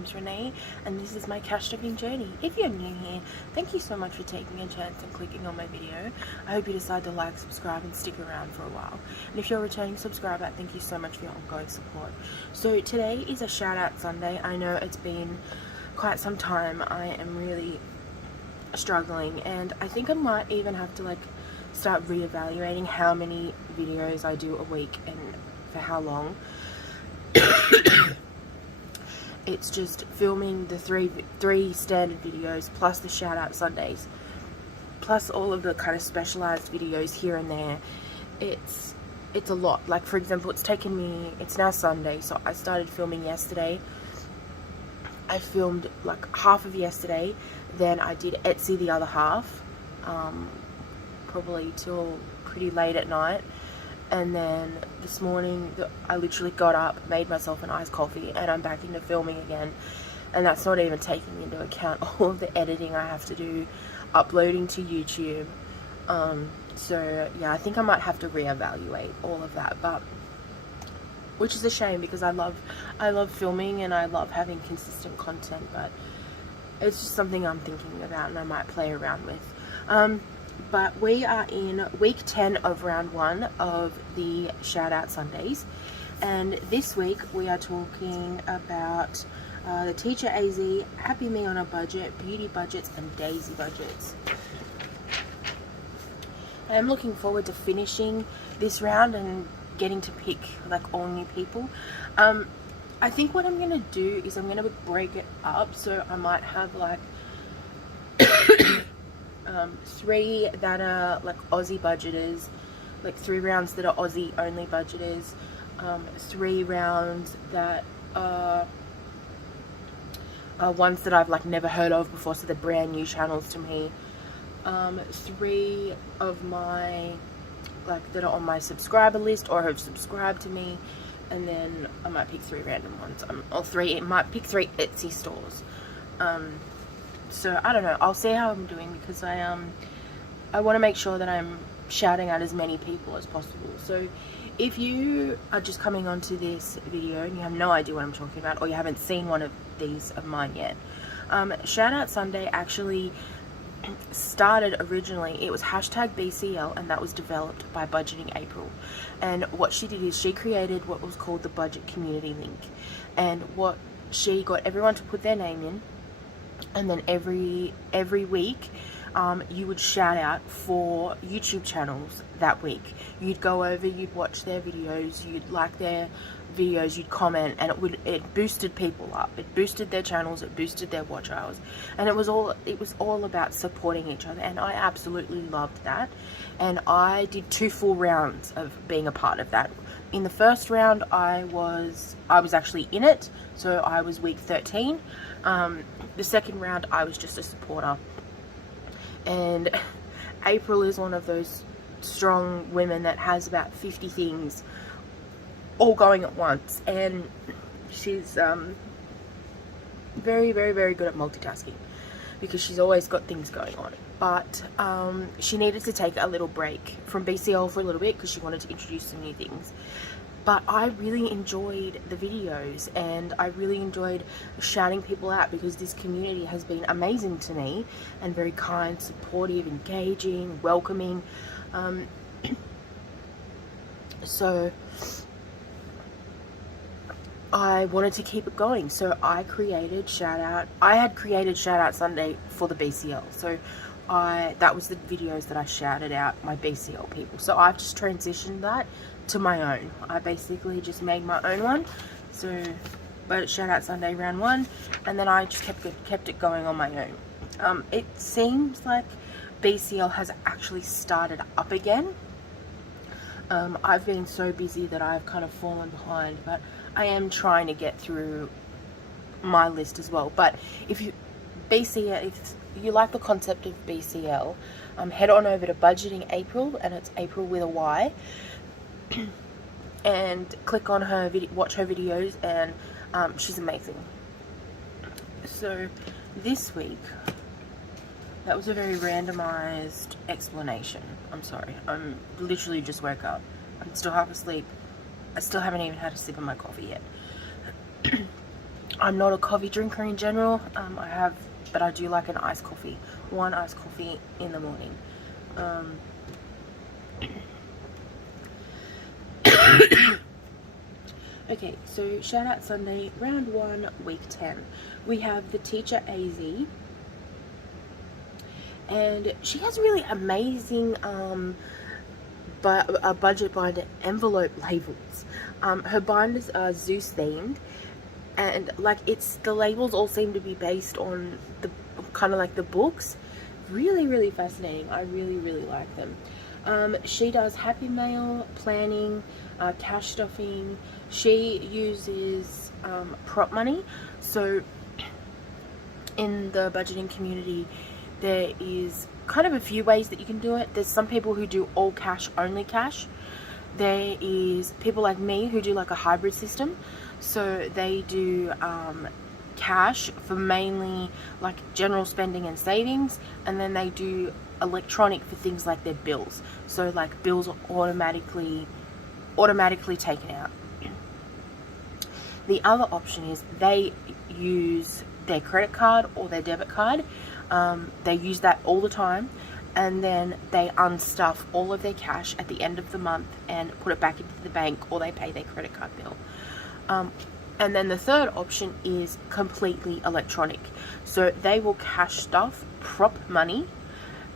name's Renee, and this is my cash stacking journey. If you're new here, thank you so much for taking a chance and clicking on my video. I hope you decide to like, subscribe, and stick around for a while. And if you're a returning subscriber, thank you so much for your ongoing support. So today is a shout out Sunday. I know it's been quite some time. I am really struggling, and I think I might even have to start reevaluating how many videos I do a week and for how long. It's just filming the three standard videos plus the shout out Sundays plus all of the kind of specialized videos here and there. It's a lot. Like, for example, it's now Sunday, so I started filming yesterday. I filmed like half of yesterday, then I did Etsy the other half, probably till pretty late at night. And then this morning, I literally got up, made myself an iced coffee, and I'm back into filming again. And that's not even taking into account all of the editing I have to do, uploading to YouTube. So yeah, I think I might have to reevaluate all of that, but which is a shame because I love filming and I love having consistent content, but it's just something I'm thinking about and I might play around with. But we are in week 10 of round 1 of the shout out Sundays, and this week we are talking about the Teacher AZ, Happy Me on a Budget, Beauty Budgets, and Daisy Budgets. I'm looking forward to finishing this round and getting to pick all new people. I think what I'm going to do is I'm going to break it up, so I might have 3 that are Aussie budgeters, 3 rounds that are Aussie only budgeters, 3 rounds that are ones that I've never heard of before, so they're brand new channels to me, 3 of my that are on my subscriber list or have subscribed to me, and then I might pick 3 random ones, or 3, it might pick 3 Etsy stores. So I don't know, I'll see how I'm doing, because I want to make sure that I'm shouting out as many people as possible. So if you are just coming onto this video and you have no idea what I'm talking about, or you haven't seen one of these of mine yet, Shout Out Sunday actually started originally, it was hashtag BCL, and that was developed by Budgeting April. And what she did is she created what was called the Budget Community Link, and what she got everyone to put their name in, and then every week you would shout out for YouTube channels that week. You'd go over, you'd watch their videos, you'd like their videos, you'd comment, and it boosted people up, it boosted their channels, it boosted their watch hours, and it was all about supporting each other, and I absolutely loved that. And I did 2 full rounds of being a part of that. In the first round I was actually in it, so I was week 13. The second round I was just a supporter, and April is one of those strong women that has about 50 things all going at once, and she's very, very, very good at multitasking because she's always got things going on. But she needed to take a little break from BCL for a little bit because she wanted to introduce some new things. But I really enjoyed the videos, and I really enjoyed shouting people out because this community has been amazing to me, and very kind, supportive, engaging, welcoming. So I wanted to keep it going, so I had created Shout Out Sunday for the BCL. So that was the videos that I shouted out my BCL people. So I've just transitioned that to my own. I basically just made my own one. So, but Shout Out Sunday round 1, and then I just kept it going on my own. It seems like BCL has actually started up again. I've been so busy that I've kind of fallen behind, but I am trying to get through my list as well. But if you like the concept of BCL, head on over to Budgeting April, and it's April with a Y, and click on her watch her videos, and she's amazing. So this week, that was a very randomized explanation. I'm sorry, I'm literally just woke up. I'm still half asleep. I still haven't even had a sip of my coffee yet. I'm not a coffee drinker in general. But I do like an iced coffee. One iced coffee in the morning. Okay, so shout out Sunday, round 1, week 10. We have the teacher AZ, and she has really amazing budget binder envelope labels. Her binders are Zeus themed, and like the labels all seem to be based on the kind of like the books. Really fascinating. I really like them. She does happy mail, planning, cash stuffing. She uses prop money. So in the budgeting community, there is kind of a few ways that you can do it. There's some people who do all cash, only cash. There is people like me who do like a hybrid system. So they do cash for mainly like general spending and savings, and then they do electronic for things like their bills. So like bills are automatically taken out. The other option is they use their credit card or their debit card. They use that all the time, and then they unstuff all of their cash at the end of the month and put it back into the bank, or they pay their credit card bill. And then the third option is completely electronic. So they will cash stuff, prop money,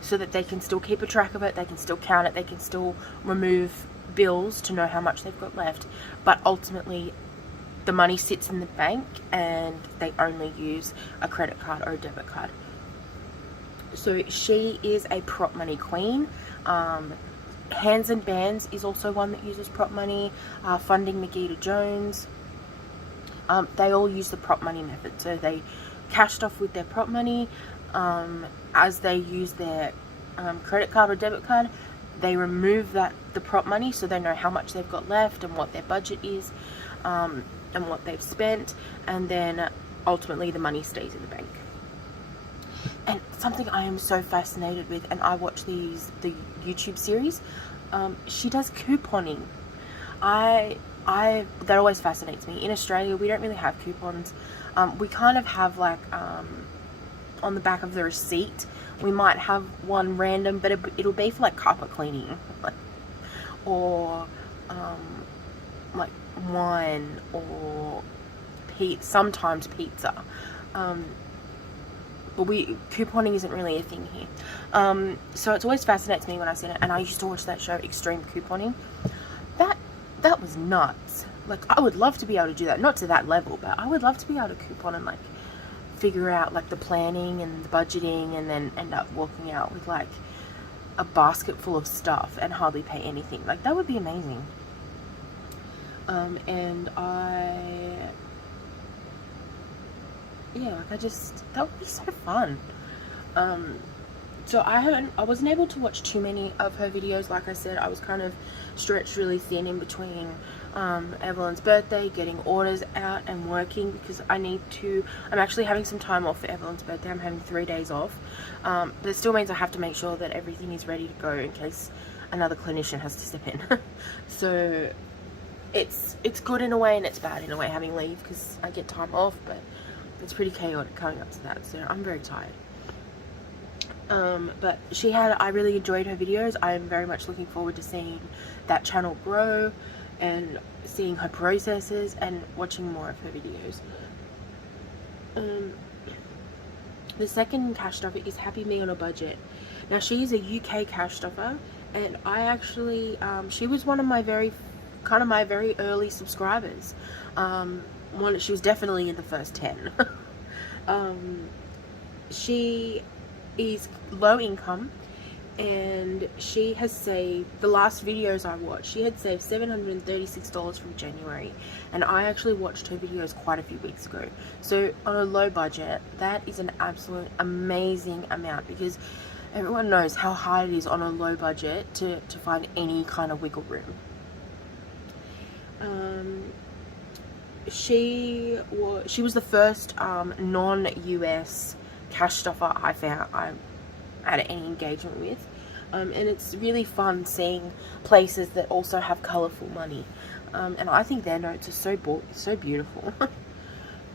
so that they can still keep a track of it, they can still count it, they can still remove bills to know how much they've got left. But ultimately, the money sits in the bank and they only use a credit card or a debit card. So she is a prop money queen. Hands and Bands is also one that uses prop money. Funding Magida Jones. They all use the prop money method. So they cashed off with their prop money. As they use their credit card or debit card, they remove the prop money, so they know how much they've got left and what their budget is, and what they've spent, and then ultimately the money stays in the bank. And something I am so fascinated with, and I watch the YouTube series, she does couponing. That always fascinates me. In Australia, we don't really have coupons. We kind of have like on the back of the receipt, we might have one random, but it'll be for like carpet cleaning, or like wine, or sometimes pizza. But couponing isn't really a thing here. So it always fascinates me when I see it, and I used to watch that show, Extreme Couponing. That was nuts. Like, I would love to be able to do that, not to that level, but I would love to be able to coupon and like figure out like the planning and the budgeting, and then end up walking out with like a basket full of stuff and hardly pay anything. Like, that would be amazing. And that would be so fun. So I wasn't able to watch too many of her videos. Like I said, I was kind of stretched really thin in between Evelyn's birthday, getting orders out, and working, because I'm actually having some time off for Evelyn's birthday. I'm having 3 days off, but it still means I have to make sure that everything is ready to go in case another clinician has to step in. So it's good in a way and it's bad in a way having leave, because I get time off, but it's pretty chaotic coming up to that, so I'm very tired. But I really enjoyed her videos. I am very much looking forward to seeing that channel grow and seeing her processes and watching more of her videos. The second cash stuffer is Happy Me on a Budget. Now, she is a UK cash stuffer, and I actually, she was one of my very early subscribers. She was definitely in the first 10. She is low income, and she has saved, the last videos I watched, she had saved $736 from January, and I actually watched her videos quite a few weeks ago. So on a low budget, that is an absolute amazing amount, because everyone knows how hard it is on a low budget to find any kind of wiggle room. She was the first non-US cash stuffer I had any engagement with, and it's really fun seeing places that also have colourful money, and I think their notes are so beautiful.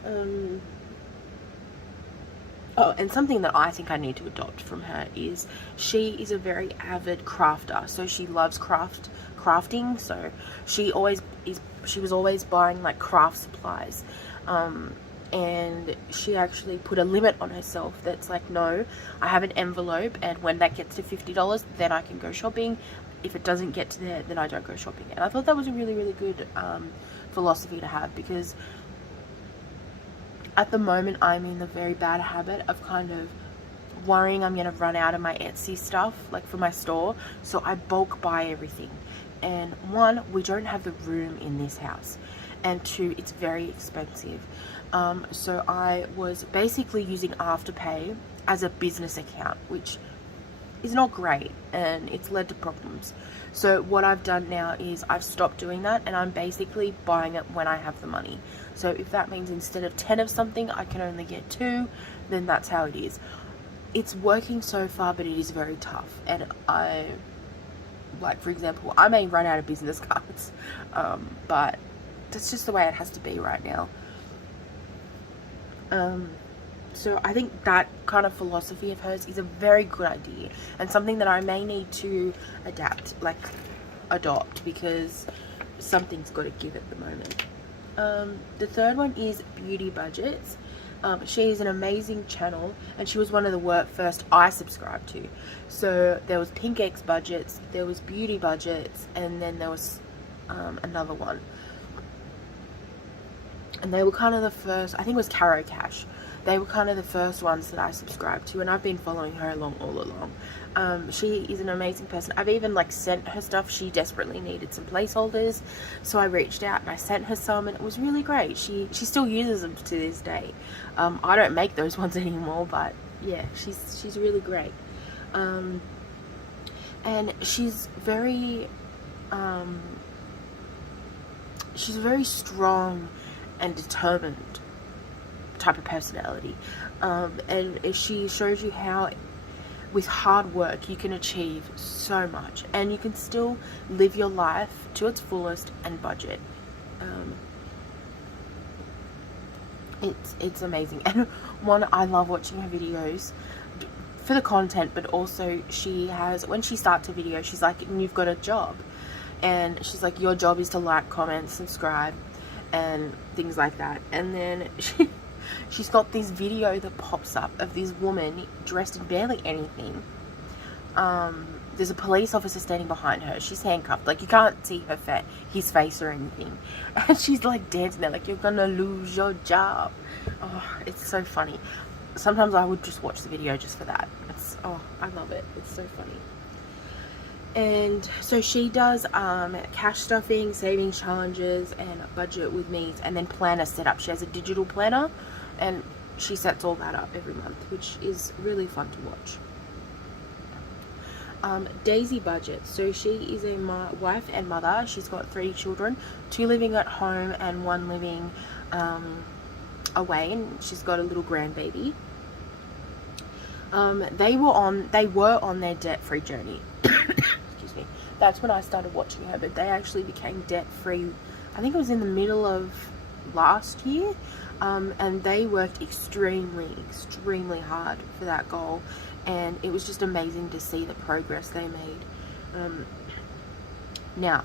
Oh, and something that I think I need to adopt from her is she is a very avid crafter. So she loves crafting. So she was always buying like craft supplies. And she actually put a limit on herself that's like, no, I have an envelope, and when that gets to $50, then I can go shopping. If it doesn't get to there, then I don't go shopping. And I thought that was a really, really good philosophy to have, because at the moment I'm in the very bad habit of kind of worrying I'm going to run out of my Etsy stuff, like for my store. So I bulk buy everything. And one, we don't have the room in this house. And two, it's very expensive. So I was basically using Afterpay as a business account, which is not great, and it's led to problems. So what I've done now is I've stopped doing that, and I'm basically buying it when I have the money. So if that means instead of 10 of something I can only get 2, then that's how it is. It's working so far, but it is very tough. And like for example, I may run out of business cards, but that's just the way it has to be right now. So I think that kind of philosophy of hers is a very good idea, and something that I may need to adopt, because something's got to give at the moment. The third one is Beauty Budgets. She is an amazing channel, and she was one of the first I subscribed to. So there was Pink X Budgets, there was Beauty Budgets, and then there was another one. And they were kind of the first, I think it was Caro Cash. They were kind of the first ones that I subscribed to, and I've been following her all along. She is an amazing person. I've even sent her stuff. She desperately needed some placeholders, so I reached out and I sent her some, and it was really great. She still uses them to this day. I don't make those ones anymore, but yeah, she's really great. And she's very strong and determined type of personality, and she shows you how with hard work you can achieve so much, and you can still live your life to its fullest and budget. It's amazing. And one, I love watching her videos for the content, but also when she starts a video, she's like, you've got a job, and she's like, your job is to like, comment, subscribe, and things like that. And then she's got this video that pops up of this woman dressed in barely anything. There's a police officer standing behind her. She's handcuffed, like you can't see his face or anything, and she's like dancing there like, you're gonna lose your job. Oh, it's so funny. Sometimes I would just watch the video just for that. I love it. It's so funny. And so she does cash stuffing, savings challenges, and budget with me, and then planner setup. She has a digital planner, and she sets all that up every month, which is really fun to watch. Daisy Budget. So she is a wife and mother. She's got 3 children, 2 living at home and 1 living away, and she's got a little grandbaby. They were on their debt-free journey. Excuse me. That's when I started watching her, but they actually became debt-free, I think it was in the middle of last year, and they worked extremely hard for that goal, and it was just amazing to see the progress they made. Now,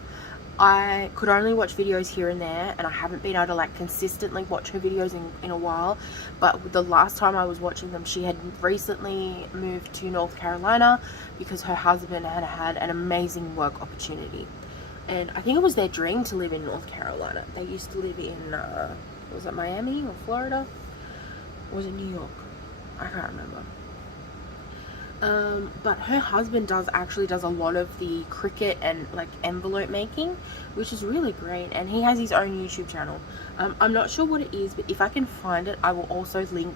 I could only watch videos here and there, and I haven't been able to consistently watch her videos in a while, but the last time I was watching them, she had recently moved to North Carolina because her husband had an amazing work opportunity, and I think it was their dream to live in North Carolina. They used to live in was it Miami or Florida? Or was it New York? I can't remember. But her husband does a lot of the Cricut and envelope making, which is really great, and he has his own YouTube channel. I'm not sure what it is, but if I can find it, I will also link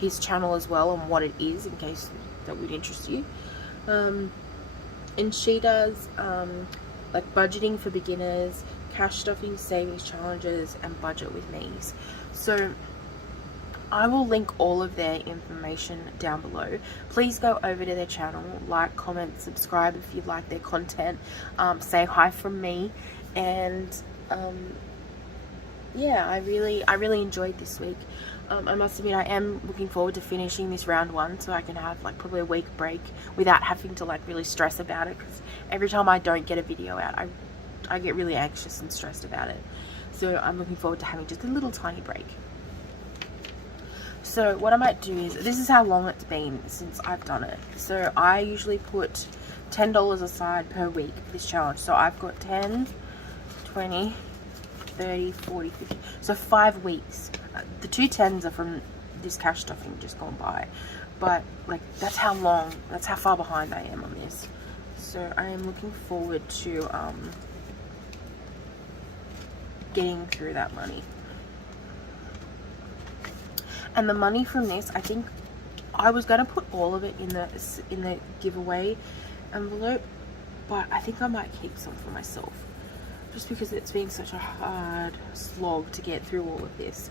his channel as well on what it is, in case that would interest you. And she does budgeting for beginners, cash stuffing, savings challenges, and budget with me's. So I will link all of their information down below. Please go over to their channel, like, comment, subscribe if you like their content, say hi from me, and yeah, I really enjoyed this week. I must admit, I am looking forward to finishing this round 1 so I can have like probably a week break without having to like really stress about it, because every time I don't get a video out, I get really anxious and stressed about it. So I'm looking forward to having just a little tiny break. So what I might do is, this is how long it's been since I've done it. So I usually put $10 aside per week for this challenge. So I've got 10, 20, 30, 40, 50. So 5 weeks. The 2 10s are from this cash stuffing just gone by. But like, that's how far behind I am on this. So I am looking forward to getting through that money. And the money from this, I think I was going to put all of it in the giveaway envelope, but I think I might keep some for myself, just because it's been such a hard slog to get through all of this.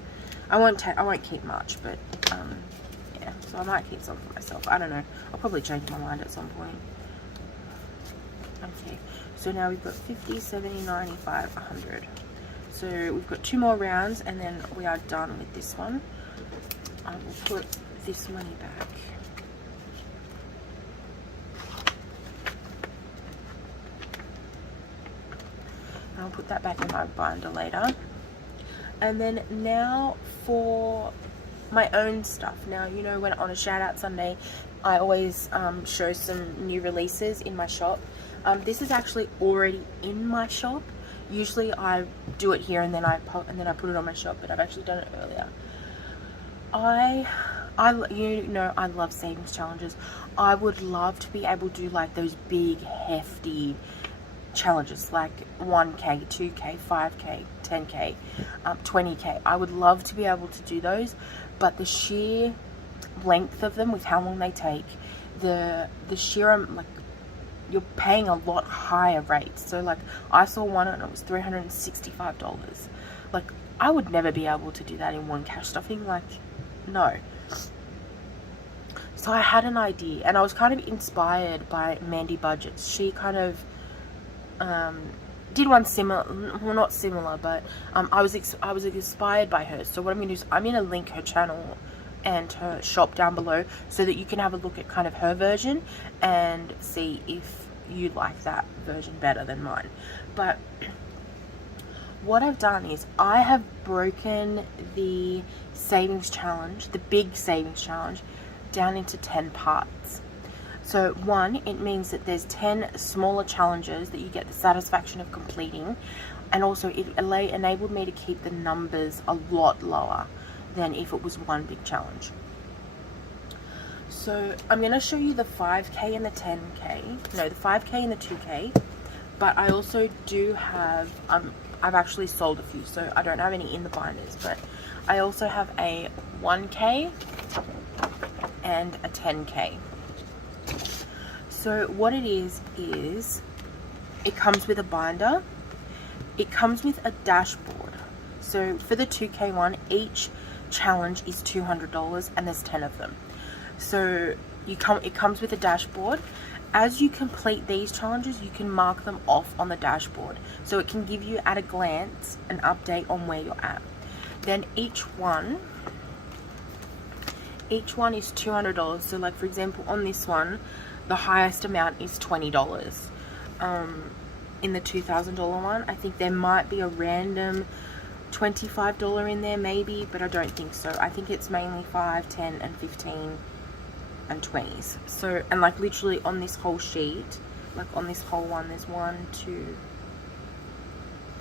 I won't keep much, but yeah, so I might keep some for myself. I don't know, I'll probably change my mind at some point. Okay, so now we've got 50, 70, 95, 100. So we've got 2 more rounds and then we are done with this one. I will put this money back. I'll put that back in my binder later. And then now for my own stuff. Now, you know, when on a shout out Sunday, I always show some new releases in my shop. This is actually already in my shop. Usually I do it here and then I put it on my shop, but I've actually done it earlier. You know, I love savings challenges. I would love to be able to do like those big hefty challenges, like 1k, 2k, 5k, 10k, 20k. I would love to be able to do those, but the sheer length of them, with how long they take, the sheer like, you're paying a lot higher rates. So like, I saw one and it was $365. Like, I would never be able to do that in one cash stuffing. Like, no. So I had an idea, and I was kind of inspired by Mandy Budgets. She kind of did one similar, well, not similar, but I was inspired by her. So what I'm going to do is I'm going to link her channel and her shop down below so that you can have a look at kind of her version and see if you like that version better than mine. But what I've done is I have broken the savings challenge, the big savings challenge, down into 10 parts. So 1, it means that there's 10 smaller challenges that you get the satisfaction of completing, and also it enabled me to keep the numbers a lot lower than if it was one big challenge. So I'm going to show you the 5k and the 10k, no, the 5k and the 2k, but I also do have, I've actually sold a few, so I don't have any in the binders, but I also have a 1k and a 10k. So what it is it comes with a binder, it comes with a dashboard. So for the 2k one, each challenge is $200 and there's 10 of them. So it comes with a dashboard. As you complete these challenges, you can mark them off on the dashboard, so it can give you at a glance an update on where you're at. Then each one is $200. So like, for example, on this one, the highest amount is $20. In the $2,000 one, I think there might be a random $25 in there maybe, but I don't think so. I think it's mainly 5, 10 and 15 and 20s. So, and like literally on this whole sheet, like on this whole one, there's 1, 2,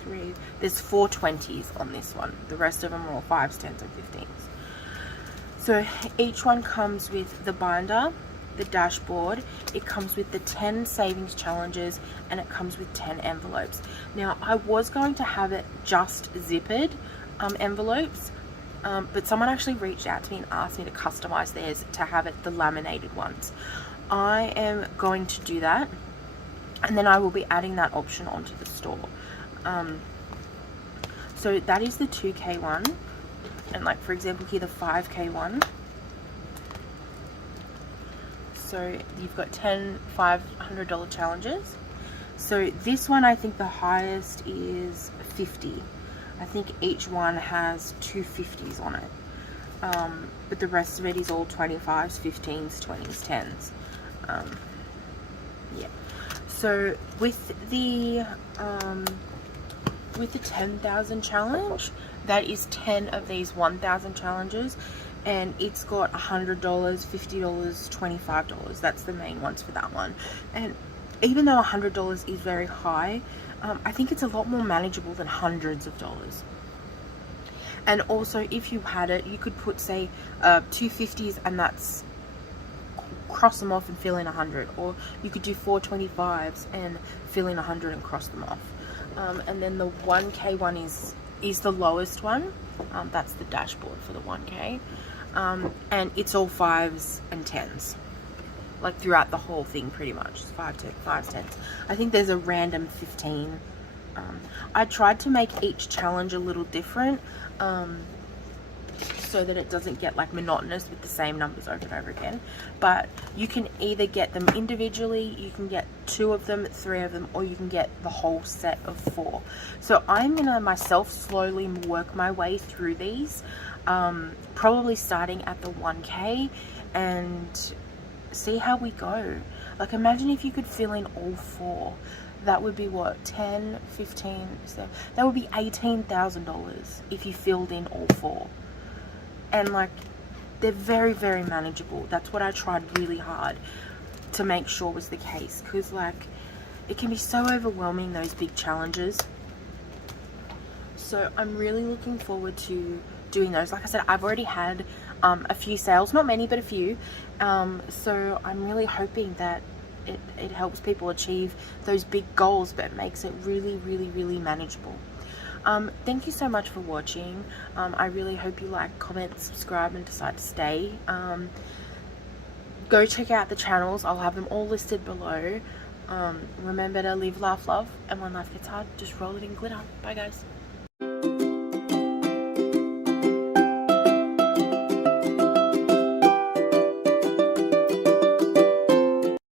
3, there's 4 20s on this one. The rest of them are all 5s, 10s and 15s. So each one comes with the binder, the dashboard, it comes with the 10 savings challenges, and it comes with 10 envelopes. Now I was going to have it just zippered envelopes, but someone actually reached out to me and asked me to customize theirs to have it the laminated ones. I am going to do that, and then I will be adding that option onto the store. So that is the 2k one, and like for example here, the 5k one. So you've got 10 $500 challenges. So this one, I think the highest is 50. I think each one has 250s on it. But the rest of it is all 25s, 15s, 20s, 10s. Yeah. So with the 10,000 challenge, that is 10 of these 1,000 challenges, and it's got $100, $50, $25. That's the main ones for that one. And even though $100 is very high, I think it's a lot more manageable than hundreds of dollars. And also, if you had it, you could put, say, 250s, and that's cross them off and fill in 100, or you could do 425s and fill in 100 and cross them off. And then the 1K one is the lowest one. That's the dashboard for the 1K, and it's all 5s and 10s, like throughout the whole thing, pretty much. 5, 10, 5, 10s. I think there's a random 15. I tried to make each challenge a little different, so that it doesn't get like monotonous with the same numbers over and over again. But you can either get them individually, you can get 2 of them, 3 of them, or you can get the whole set of 4. So I'm gonna myself slowly work my way through these, probably starting at the 1K, and see how we go. Like, imagine if you could fill in all 4. That would be what, 10, 15, so that would be $18,000 if you filled in all 4. And like, they're very, very manageable. That's what I tried really hard to make sure was the case, because like, it can be so overwhelming, those big challenges. So I'm really looking forward to doing those. Like I said, I've already had a few sales, not many, but a few. So I'm really hoping that it helps people achieve those big goals, but makes it really, really, really manageable. Thank you so much for watching. I really hope you like, comment, subscribe, and decide to stay. Go check out the channels. I'll have them all listed below. Remember to live, laugh, love, and when life gets hard, just roll it in glitter. Bye guys.